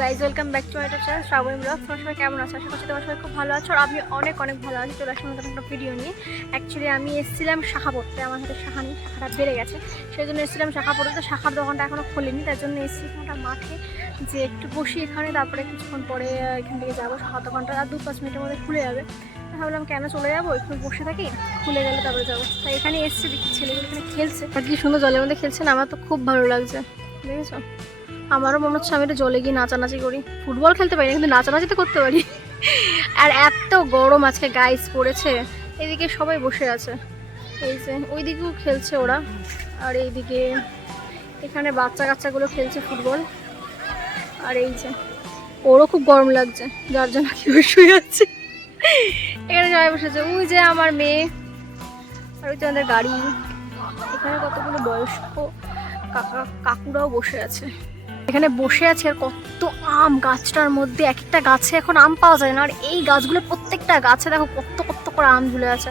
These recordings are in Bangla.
Guys welcome back to YouTube channel Shrabani vlog তোমার সবাই কেমন আছো? আশা করছি তোমার সবাই খুব ভালো আছো, আর আমি অনেক অনেক ভালো আছি। চলে আসলাম একটা ভিডিও নিয়ে। অ্যাকচুয়ালি আমি এসেছিলাম শাখা পড়তে। আমার হাতে শাখা নেই, শাখাটা বেড়ে গেছে। সেই জন্য এসেছিলাম শাখা পড়তে। তো শাখার দোকানটা এখনও খোলেনি, তার জন্য এসেছি একটা মাঠে যে একটু বসি এখানে, তারপরে কিছুক্ষণ পরে এখান থেকে যাব। শাখা দোকানটা আর দু পাঁচ মিনিটের মধ্যে খুলে যাবে। ভাবলাম কেন চলে যাব, একটু বসে থাকি, খুলে গেলে তারপরে যাব। তাই এখানে এসেছি দেখি, ছেলেগুলো এখানে খেলছে। আর কি সুন্দর জলের মধ্যে খেলছে না, আমার তো খুব ভালো লাগছে। দেখেছ? আমারও মনে হচ্ছে আমি একটু জলে গিয়ে নাচানাচি করি। ফুটবল খেলতে পারি না, কিন্তু নাচানাচি তো করতে পারি। আর এত গরম আজকে গাইস পড়েছে। এদিকে সবাই বসে আছে। এই যে, ওইদিকেও খেলছে ওরা। আর এইদিকে এখানে বাচ্চা কাচ্চাগুলো খেলছে ফুটবল। আর এই যে, ওরও খুব গরম লাগছে, যার জন্য কেউ শুয়ে আছে। এখানে সবাই বসেছে। ওই যে আমার মেয়ে আর ওই যে আমাদের গাড়ি। এখানে কতগুলো বয়স্ক কাকা, কাকুরাও বসে আছে। এখানে বসে আছে আর কত আম গাছটার মধ্যে। এক একটা গাছে এখন আম পাওয়া যায় না। আর এই গাছগুলো প্রত্যেকটা গাছে দেখো কত কত করে আম ঝুলে আছে।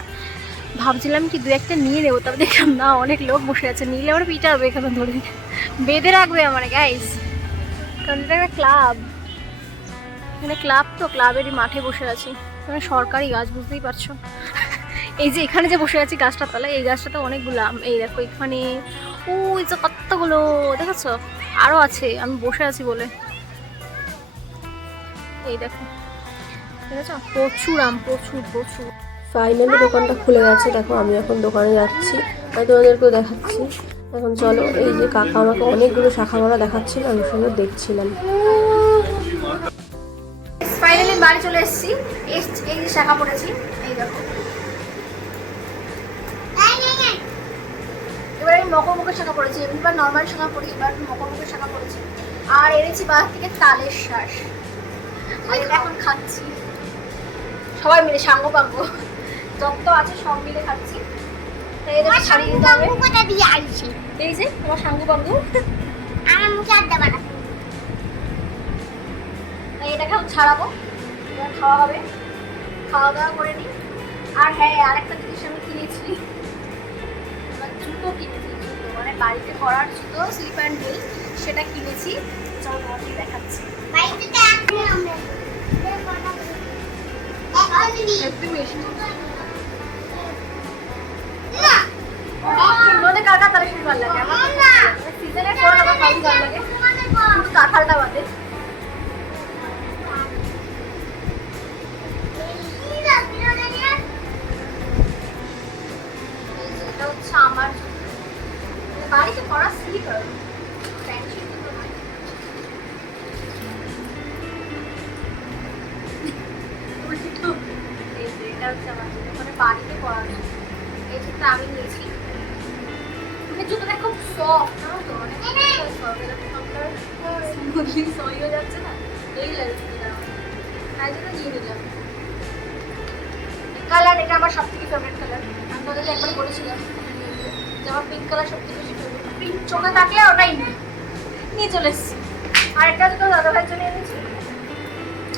ভাবছিলাম কি দু একটা নিয়ে নেব তারপর দেখলাম না, অনেক লোক বসে আছে। নিলে আমার পিটাবে এখানে ধরে। বেঁধে রাখবে আমার গাইস কারণ এটা একটা ক্লাব এখানে ক্লাব তো ক্লাবেরই মাঠে বসে আছি। সরকারি গাছ, বুঝতেই পারছ? এই যে এখানে যে বসে আছি গাছটা তলায় এই গাছটাতে অনেকগুলো এই দেখো এখানে ওই যে কতগুলো, দেখেছ? আরও আছে, আমি বসে আছি বলে। এই দেখো, দেখেছ? প্রচুর আম, প্রচুর প্রচুর। ফাইনালি দোকানটা খুলে গেছে, দেখো আমি এখন দোকানে যাচ্ছি। আমি তোমাদেরকেও দেখাচ্ছি। এখন চলো, এই যে কাকা আমাকে অনেকগুলো শাখা মারা দেখাচ্ছিল, আমি শুধু দেখছিলাম। বাড়ি চলে এসেছি। এই যে শাখা পড়েছি এই দেখো। এবার আমি মকর মুখের শাখা পড়েছি এবার নর্মাল শাখা পড়ি এবার মকর মুখের শাখা পড়েছি। আর এনেছি বাজার থেকে তালের শ্বাস। এখন খাচ্ছি। সবাই মিলে সাঙ্গ পাঙ্গ। যত আছে সব মিলে খাচ্ছি। এই যে আমার পাঙ্গ তাই এটাকে এখন ছাড়াবো। খাওয়া হবে খাওয়া দাওয়া করে নিই আর হ্যাঁ আরেকটা জিনিস আমি কিনেছি এবার জুতো কিনেছি জুতো মানে বাড়িতে করার জুতো স্লিপ অ্যান্ড হিল সেটা কিনেছি চলো তোমাকে দেখাচ্ছি একটু মিষ্টি তোমাদের কার এটা হচ্ছে আমার জুতো। মানে বাড়িতে জুতো। এই জুতো আমি নিয়েছি। মানে জুতোটা খুব সফট জানো তো? smoothly সই হয়ে যাচ্ছে না? এই লাগে জুতোটা। তাই জন্য নিয়ে নিলাম। কালার এটা আমার সব থেকে ফেভারিট কালার আমি তোদের একবার বলেছিলাম। যে পিঙ্ক কালার সব থেকে বেশি পিঙ্ক চোখে থাকলে ওটাই নিই। নিয়ে চলে এসেছি। আর একটা তো দাদা ভাইয়ের জন্য এনেছি।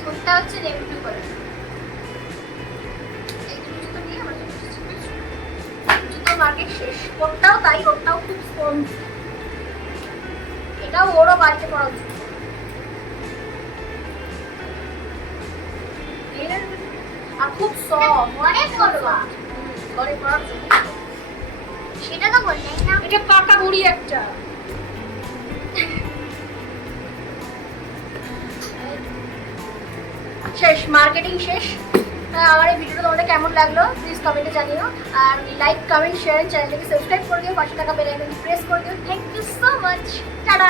ওটা হচ্ছে নেভি ব্লু কালার? জুতো মার্কেট শেষ। ওটাও তাই ওটাও খুব স্পঞ্জ এটাও ওরও বাড়িতে পড়া উচিত। আর খুব সফট অনেক করবা ঘরে পড়ার জন্য সেটা তো বললেন না। এটা কাটা বুড়ি একটা। শেষ মার্কেটিং শেষ। হ্যাঁ, আমার এই ভিডিওটা তোমাদের কেমন লাগল প্লিজ কমেন্টে জানিও। আর লাইক কমেন্ট শেয়ার চ্যানেলটাকে সাবস্ক্রাইব করে দিও পাঁচশো টাকা বেল আইকনটি প্রেস করে দিও। Thank you so much tata